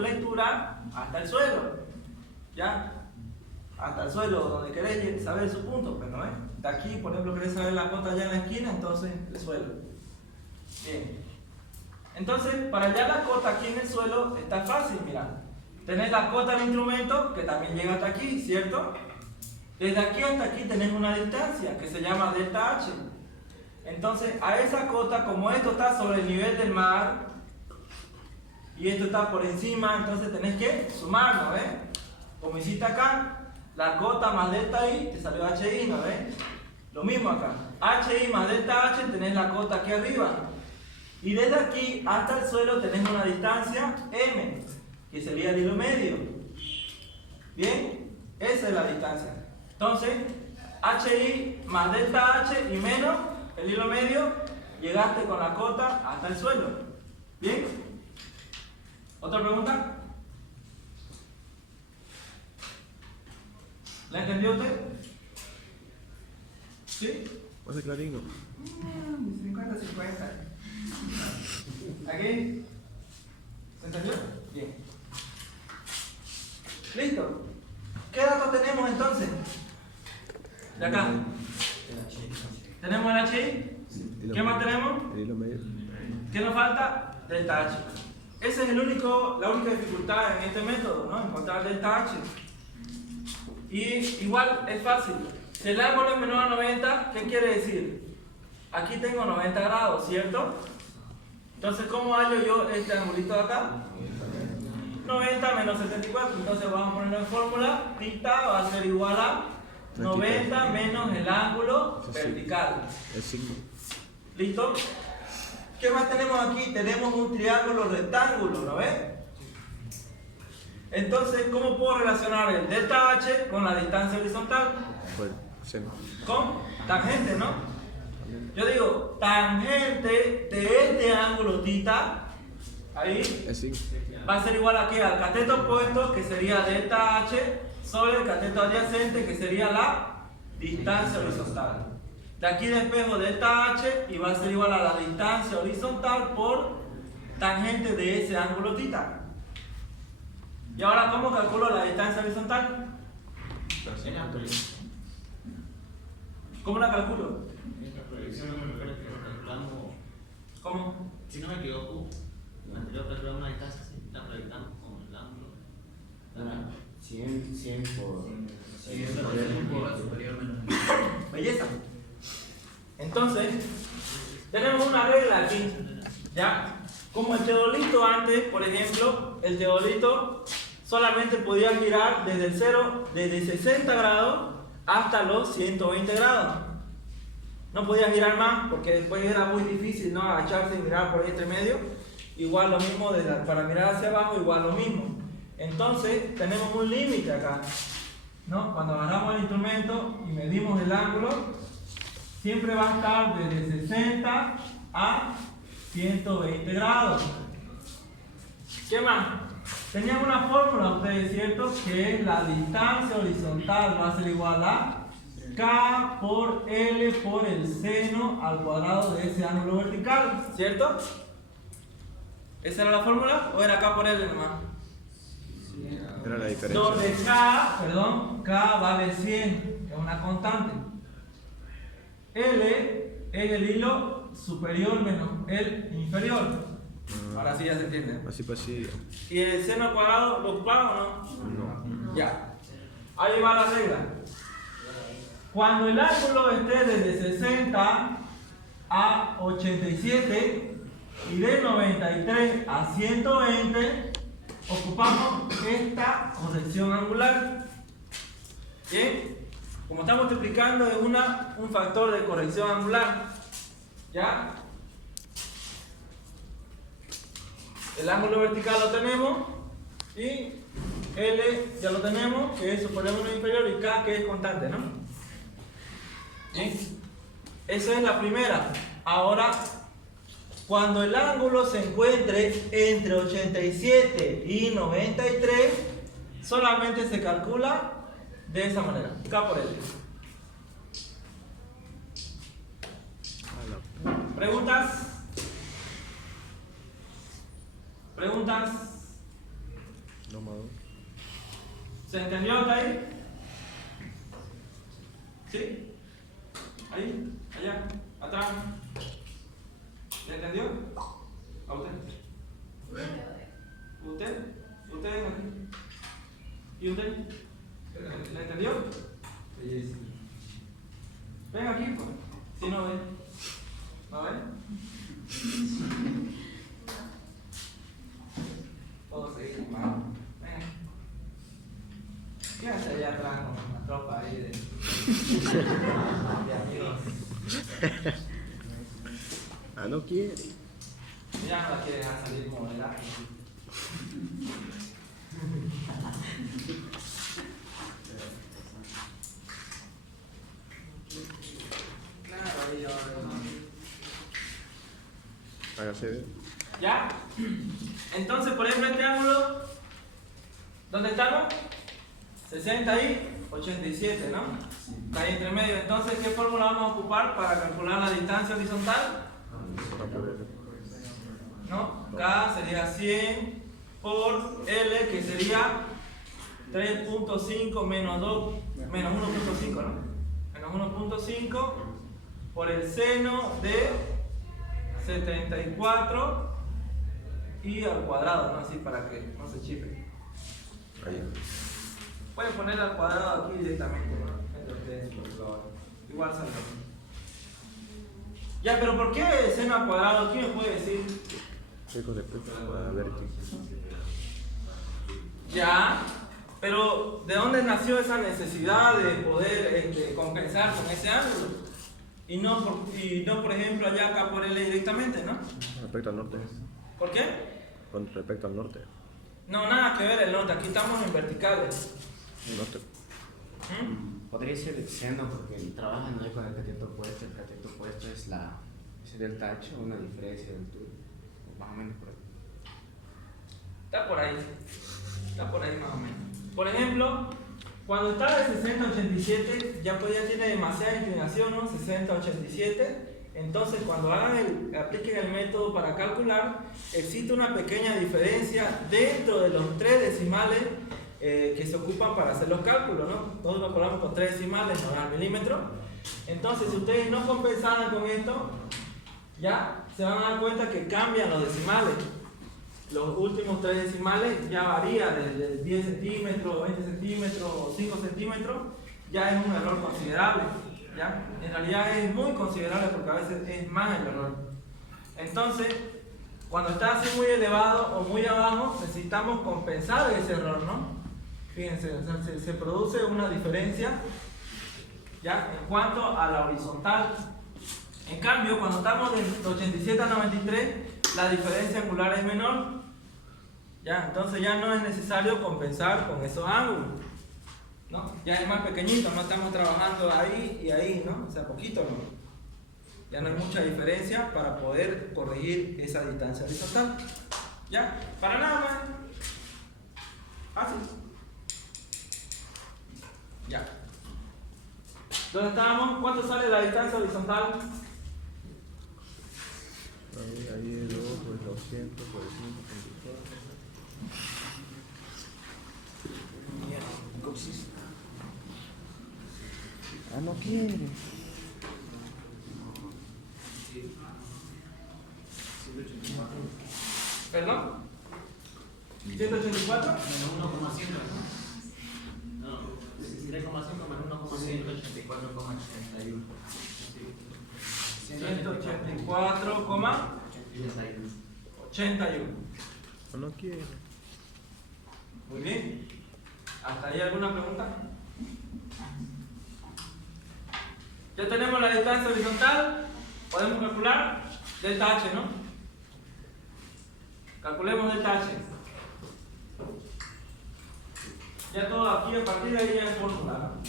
lectura hasta el suelo, ¿ya? Hasta el suelo, donde queréis saber su punto, pues, ¿no? De aquí, por ejemplo, queréis saber la cota allá en la esquina, entonces el suelo. Bien. Entonces, para hallar la cota aquí en el suelo está fácil, mira. Tenés la cota del instrumento que también llega hasta aquí, ¿cierto? Desde aquí hasta aquí tenés una distancia que se llama delta H. Entonces, a esa cota, como esto está sobre el nivel del mar y esto está por encima, entonces tenés que sumarlo, ¿ves? Como hiciste acá, la cota más delta I te salió HI, ¿no ves? Lo mismo acá. HI más delta H tenés la cota aquí arriba. Y desde aquí hasta el suelo tenés una distancia M, que sería el hilo medio. Bien, esa es la distancia. Entonces, HI más delta H y menos el hilo medio, llegaste con la cota hasta el suelo. ¿Bien? ¿Otra pregunta? ¿La entendió usted? ¿Sí? Pase clarino. 50-50. ¿Aquí? ¿Se entendió? Bien. ¿Listo? ¿Qué datos tenemos entonces? De acá. ¿Tenemos el HI? ¿Qué más tenemos? El hilo medio. ¿Qué nos falta? Delta H. Esa es la única dificultad en este método, ¿no? Encontrar delta H. Y igual es fácil. Si el ángulo es menor a 90, ¿qué quiere decir? Aquí tengo 90 grados, ¿cierto? Entonces, ¿cómo hallo yo este angulito de acá? 90 menos 74. Entonces vamos a ponerlo en fórmula. Theta va a ser igual a 90 menos el ángulo vertical. El signo. ¿Listo? ¿Qué más tenemos aquí? Tenemos un triángulo rectángulo, ¿no ves? Entonces, ¿cómo puedo relacionar el delta H con la distancia horizontal? Bueno, seno. Con tangente, ¿no? Yo digo, tangente de este ángulo θ, ahí, El signo. va a ser igual a ¿qué? Al cateto opuesto, que sería delta H, sobre el cateto adyacente, que sería la distancia horizontal. De aquí despejo delta H y va a ser igual a la distancia horizontal por tangente de ese ángulo θ. Y ahora, ¿cómo calculo la distancia horizontal? ¿Cómo la calculo? ¿Cómo? Si no me equivoco, anterior calculamos una distancia, sí, la proyectamos con el ángulo. 100 por superior menos. Belleza. Entonces, tenemos una regla aquí, ¿ya? Como el teodolito antes, por ejemplo, el teodolito solamente podía girar desde el 0, desde 60 grados hasta los 120 grados. No podía girar más porque después era muy difícil, ¿no? Agacharse y mirar por este medio. Igual lo mismo, para mirar hacia abajo, igual lo mismo. Entonces, tenemos un límite acá, ¿no? Cuando agarramos el instrumento y medimos el ángulo, siempre va a estar desde 60 a 120 grados. ¿Qué más? Tenían una fórmula ustedes, ¿cierto? Que es la distancia horizontal va a ser igual a K por L por el seno al cuadrado de ese ángulo vertical, ¿cierto? ¿Esa era la fórmula o era K por L nomás? Era la diferencia. Donde K vale 100, es una constante. L es el hilo superior menos el inferior. Ahora sí ya se entiende. Así pasillo. ¿Y el seno al cuadrado lo ocupamos o no? No. Ya. Ahí va la regla. Cuando el ángulo esté desde 60 a 87 y de 93 a 120, ocupamos esta corrección angular. ¿Bien? Como estamos multiplicando es un factor de corrección angular. ¿Ya? El ángulo vertical lo tenemos y L ya lo tenemos, que es superior menos inferior, y K que es constante, ¿no? ¿Bien? Esa es la primera. Ahora, cuando el ángulo se encuentre entre 87 y 93, solamente se calcula de esa manera, K por L. ¿Preguntas? ¿Preguntas? ¿Se entendió hasta ahí? ¿Sí? Ahí, allá, atrás. ¿Se entendió? ¿A usted? ¿Usted? ¿Usted ven aquí? ¿Y usted? ¿Le entendió? Sí. Ven aquí, pues. Si no ven. ¿No ven? Todos seguimos. Ven. ¿Qué hace allá atrás con la tropa ahí de amigos? Ah, no quiere. Ya no la quiere dejar salir como de la. Claro, ahí ahora. Hágase ver. ¿Ya? Entonces, por ejemplo, este ángulo, ¿dónde estamos? 60 y 87, ¿no? Está ahí entre medio. Entonces, ¿qué fórmula vamos a ocupar para calcular la distancia horizontal? ¿No? K sería 100 por L, que sería 3.5 menos 2, menos 1.5, ¿no? Menos 1.5 por el seno de 74 y al cuadrado, ¿no? Así para que no se chipe. Ahí. Pueden poner al cuadrado aquí directamente, ¿no? Igual sale. Ya, pero ¿por qué seno al cuadrado? ¿Quién me puede decir? Con respecto a la vértice. Ya, pero ¿de dónde nació esa necesidad de poder compensar con ese ángulo? Y no, por ejemplo, allá acá por L directamente, ¿no? Respecto al norte. ¿Por qué? Con respecto al norte. No, nada que ver el norte, aquí estamos en verticales. Norte. Podría ser el seno porque trabaja no con el cateto opuesto. El cateto opuesto es el tacho, una diferencia de altura. Más o menos por ahí. Está por ahí más o menos. Por ejemplo, cuando está de 60 a 87, ya tiene demasiada inclinación, ¿no? 60 a 87. Entonces, cuando apliquen el método para calcular, existe una pequeña diferencia dentro de los 3 decimales que se ocupan para hacer los cálculos, ¿no? Nosotros nos colamos con 3 decimales, no al milímetro. Entonces, si ustedes no compensaran con esto, ya se van a dar cuenta que cambian los decimales. Los últimos 3 decimales ya varía desde 10 centímetros, 20 centímetros, 5 centímetros, ya es un error considerable. ¿Ya? En realidad es muy considerable porque a veces es más el error. Entonces, cuando está así muy elevado o muy abajo, necesitamos compensar ese error, ¿no? Fíjense, o sea, se produce una diferencia, ¿ya? En cuanto a la horizontal. En cambio, cuando estamos de 87 a 93, la diferencia angular es menor. ¿Ya? Entonces ya no es necesario compensar con esos ángulos, ¿no? Ya es más pequeñito, no estamos trabajando ahí y ahí, ¿no? O sea, poquito, ¿no? Ya no hay mucha diferencia para poder corregir esa distancia horizontal. ¿Ya? Para nada más. Fácil. Ya. ¿Dónde estábamos? ¿Cuánto sale la distancia horizontal? Ahí es 2, pues 200, pues 124. Ah, no quiere. ¿Perdón? ¿184? Menos 1,5, ¿no? No, 3,5 menos 1,5. 184,81. No quiere. Muy bien. ¿Hasta ahí alguna pregunta? Ya tenemos la distancia horizontal. Podemos calcular delta H, ¿no? Calculemos delta H. Ya todo aquí a partir de ahí ya es fórmula, ¿no?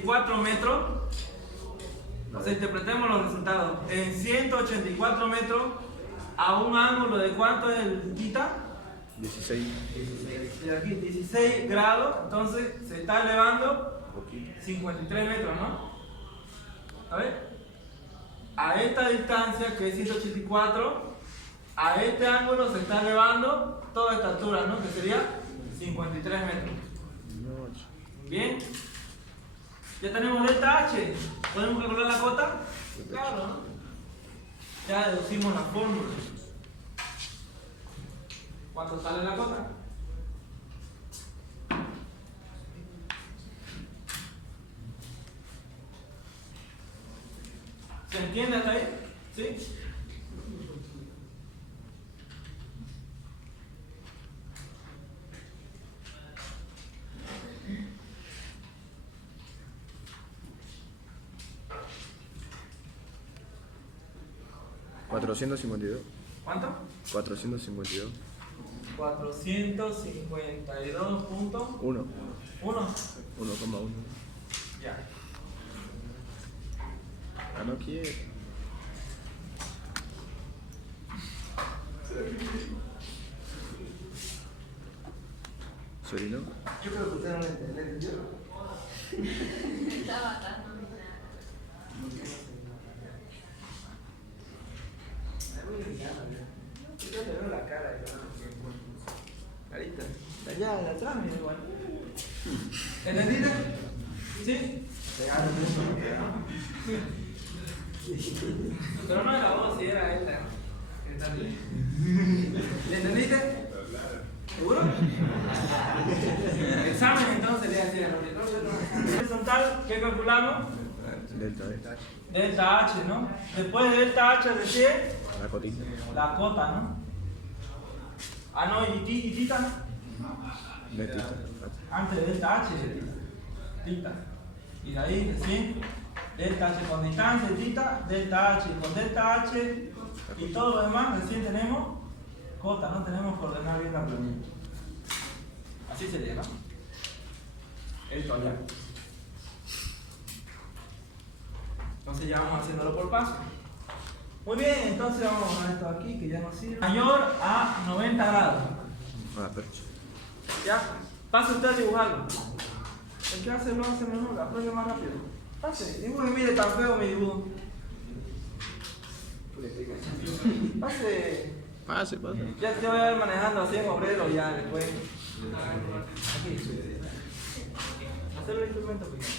184 metros. O sea, interpretemos los resultados. En 184 metros, a un ángulo de ¿cuánto es el θ? 16. De aquí, 16 grados. Entonces se está elevando Poquito. 53 metros, ¿no? A ver. A esta distancia, que es 184, a este ángulo se está elevando toda esta altura, ¿no? Que sería 53 metros. Bien. Ya tenemos delta H. ¿Podemos calcular la cota? Claro, ¿no? Ya deducimos la fórmula. ¿Cuánto sale la cota? ¿Se entiende hasta ahí? ¿Sí? $452. ¿Cuánto? 452. 452.1. 1. 1. 1,1. Ya. Ah, no quiero. Sorry, ¿no? Yo creo que usted no le entendió. Estaba tan. Yo le veo la cara. Carita. Allá, de atrás, mira igual. ¿Entendiste? ¿Sí? Pero no era vos, si era esta. ¿Le entendiste? ¿Seguro? Examen entonces le decía el horizontal, ¿qué calculamos? Delta H. Delta H, ¿no? Después de delta H decir La cotita. la cota, ¿no? Ah, no, y tita, ¿no? Delta. Antes de delta H, tita. Y de ahí decir delta H con distancia, tita, delta H con delta H y todo lo demás, recién tenemos cota, ¿no? Tenemos que ordenar bien la planilla. Así sería, ¿no? Esto allá. Entonces ya vamos haciéndolo por paso. Muy bien, entonces vamos a esto aquí que ya nos sirve. Mayor a 90 grados. Ah, pero. Ya, pase usted a dibujarlo. El que hace lo hace mejor, aprende más rápido. Pase, dibuje, mire tan feo mi dibujo. Pase. Pase. Ya te voy a ir manejando así en obrero ya después. Aquí. Hacer el instrumento primero.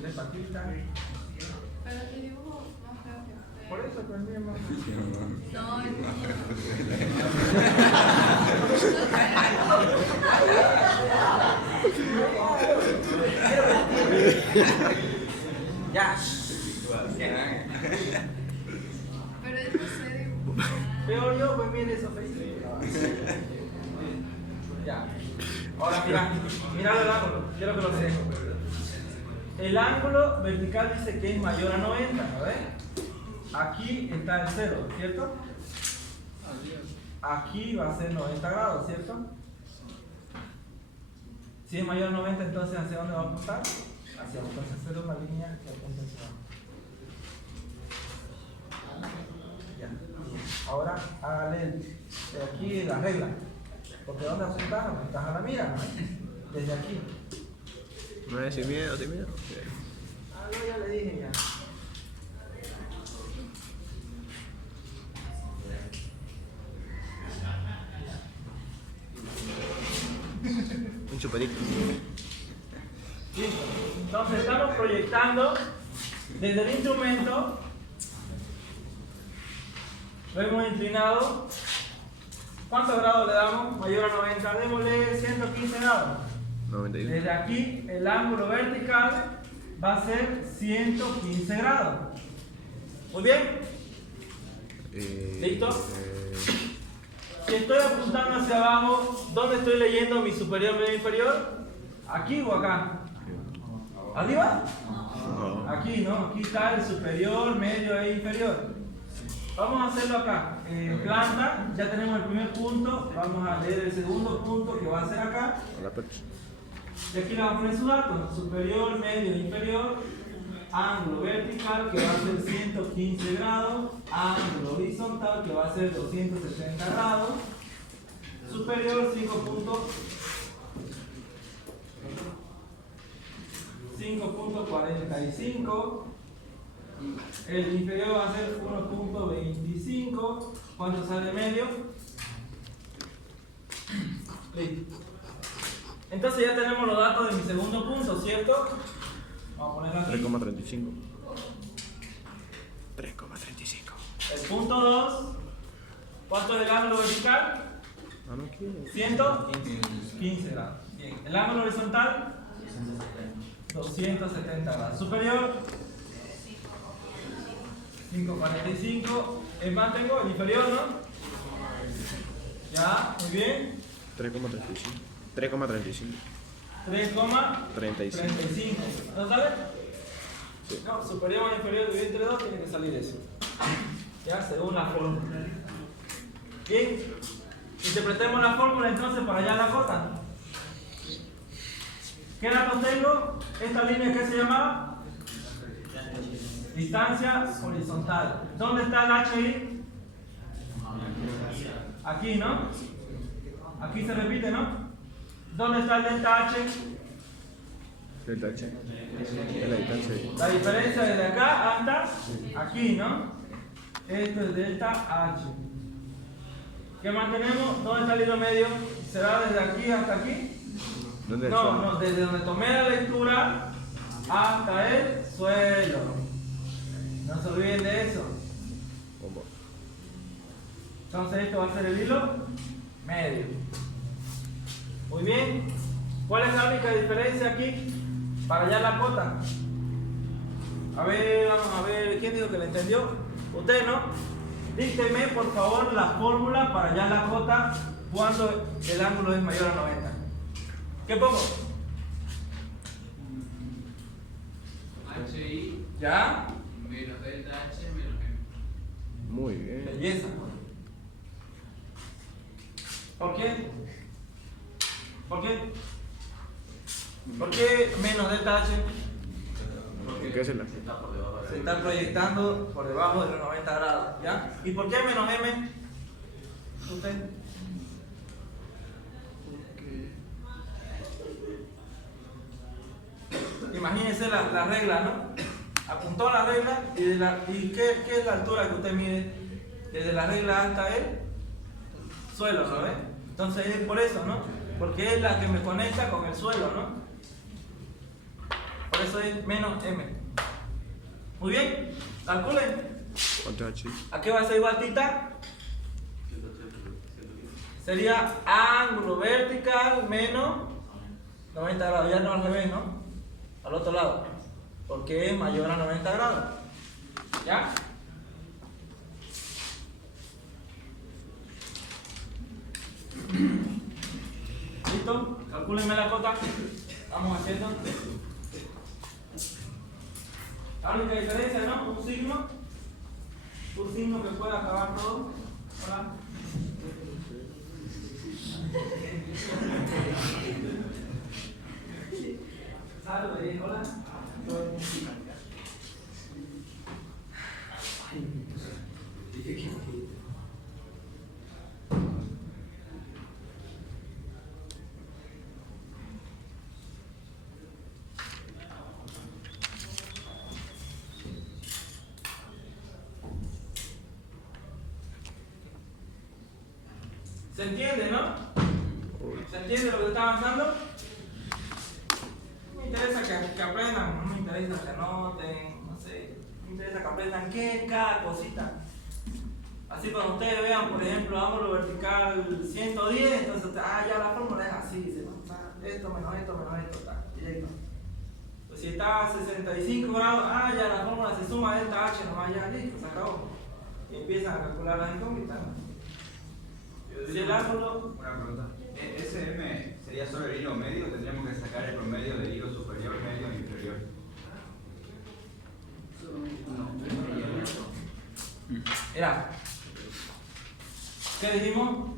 De patita. Pero te dibujo más feo que usted. Por eso aprendí más. No, es mío. Ya. Pero es no sé dibujar. Peor yo, pues mire eso feito. Ya. Ahora mira el ángulo. Quiero que lo vean. El ángulo vertical dice que es mayor a 90, ¿no ves? Aquí está el 0, ¿cierto? Aquí va a ser 90 grados, ¿cierto? Si es mayor a 90, entonces ¿hacia dónde va a apuntar? Hacia abajo. Entonces hacer una línea que apunte hacia abajo. Ya. Ahora hágale aquí la regla. Porque ¿dónde apuntas? Apuntas a la mira, ¿no? Desde aquí. No es sin miedo, sin miedo. Ah, no, ya le dije ya. Un chupadito. Listo. Entonces estamos proyectando desde el instrumento. Lo hemos inclinado. ¿Cuántos grados le damos? Mayor a 90. Démosle 115 grados. 91. Desde aquí el ángulo vertical va a ser 115 grados. Muy bien. ¿Listo? Si estoy apuntando hacia abajo, ¿dónde estoy leyendo mi superior, medio, inferior? ¿Aquí o acá? ¿Arriba? No. Aquí, ¿no? Aquí está el superior, medio e inferior. Vamos a hacerlo acá. En planta, ya tenemos el primer punto. Vamos a leer el segundo punto que va a ser acá. Hola, percho. Y aquí le vamos a poner sus datos: superior, medio, inferior, ángulo vertical que va a ser 115 grados, ángulo horizontal que va a ser 270 grados, superior 5.45, el inferior va a ser 1.25. ¿Cuánto sale medio? Listo. Entonces ya tenemos los datos de mi segundo punto, ¿cierto? Vamos a ponerlo aquí. 3,35. 3,35. El punto 2, ¿cuánto es el ángulo vertical? Ah, no quiero. 115 grados. Bien. El ángulo horizontal, 270 grados. Superior, 5,45. Es más, tengo el inferior, ¿no? Ya, muy bien. 3,35. 3,35. 3,35. ¿No sale? Sí. No, superior más inferior dividido entre 2 tiene que salir eso. Ya, según la fórmula. Bien. Interpretemos la fórmula entonces para hallar la cota. ¿Qué datos tengo? Esta línea que se llamaba distancia horizontal. ¿Dónde está el HI? Aquí, ¿no? Aquí se repite, ¿no? ¿Dónde está el delta H? Delta H. Es la distancia. La diferencia desde acá hasta aquí, ¿no? Esto es delta H. ¿Qué mantenemos? ¿Dónde está el hilo medio? ¿Será desde aquí hasta aquí? ¿Dónde No, está? no, desde donde tomé la lectura hasta el suelo. No se olviden de eso. ¿Cómo? Entonces esto va a ser el hilo medio. Muy bien. ¿Cuál es la única diferencia aquí para hallar la cota? A ver, vamos a ver. ¿Quién dijo que le entendió? Usted, ¿no? Dícteme por favor la fórmula para hallar la cota cuando el ángulo es mayor a 90. ¿Qué pongo? HI ¿Ya? menos delta H menos M. Muy bien. Belleza. ¿Por qué? ¿Por qué? ¿Por qué menos delta H? ¿Qué es el Se está proyectando por debajo de los 90 grados, ¿ya? ¿Y por qué menos M? ¿Usted? Imagínense la regla, ¿no? Apuntó la regla y ¿qué es la altura que usted mide? Desde la regla hasta el suelo, ¿no ve? Entonces es por eso, ¿no? Porque es la que me conecta con el suelo, ¿no? Por eso es menos M. Muy bien, calculen. ¿Cuánto es H? ¿A qué va a ser igual tita? Sería ángulo vertical menos 90 grados. Ya no al revés, ¿no? Al otro lado. Porque es mayor a 90 grados. ¿Ya? ¿Listo? Calcúlenme la cota. Vamos haciendo. La única diferencia, ¿no? Un signo que pueda acabar todo. Hola. Salve, hola. ¿Se entiende, no? ¿Se entiende lo que está avanzando? No me interesa que aprendan, no me interesa que anoten, no sé. Me interesa que aprendan qué es cada cosita. Así cuando ustedes vean, por ejemplo, ángulo vertical 110, entonces, ya la fórmula es así, esto menos esto, directo. Pues si está a 65 grados, ya la fórmula se suma delta H nomás, ya listo, se acabó. Y empiezan a calcular las incógnitas, ¿no? Si el ángulo... Una pregunta. ¿SM sería solo el hilo medio o tendríamos que sacar el promedio del hilo superior, medio e inferior? Mira, ¿qué dijimos?